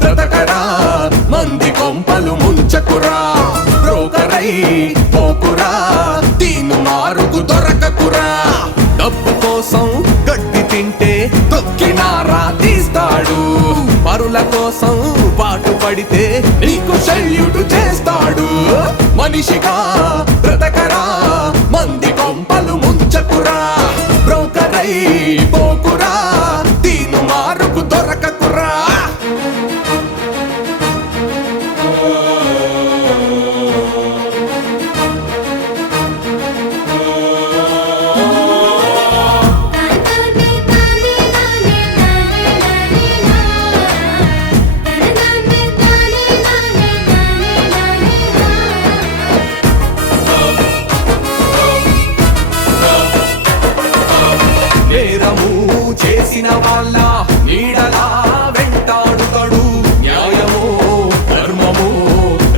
బ్రతకరా మంది కొంపలు ముంచకురా బ్రోకరై పోకురా దీను మారుకు దొరకకురా డబ్బు కోసం గడ్డి తింటే తొక్కినారా తీస్తాడు పరుల కోసం పాటు పడితే నీకు సెల్యూట్ చేస్తాడు మనిషిగా బ్రతకరా మంది కొంపలు ముంచకురా బ్రోకరై పోకురా దీను మారుకు దొరకకురా నేరము చేసిన వాళ్ళ నీడ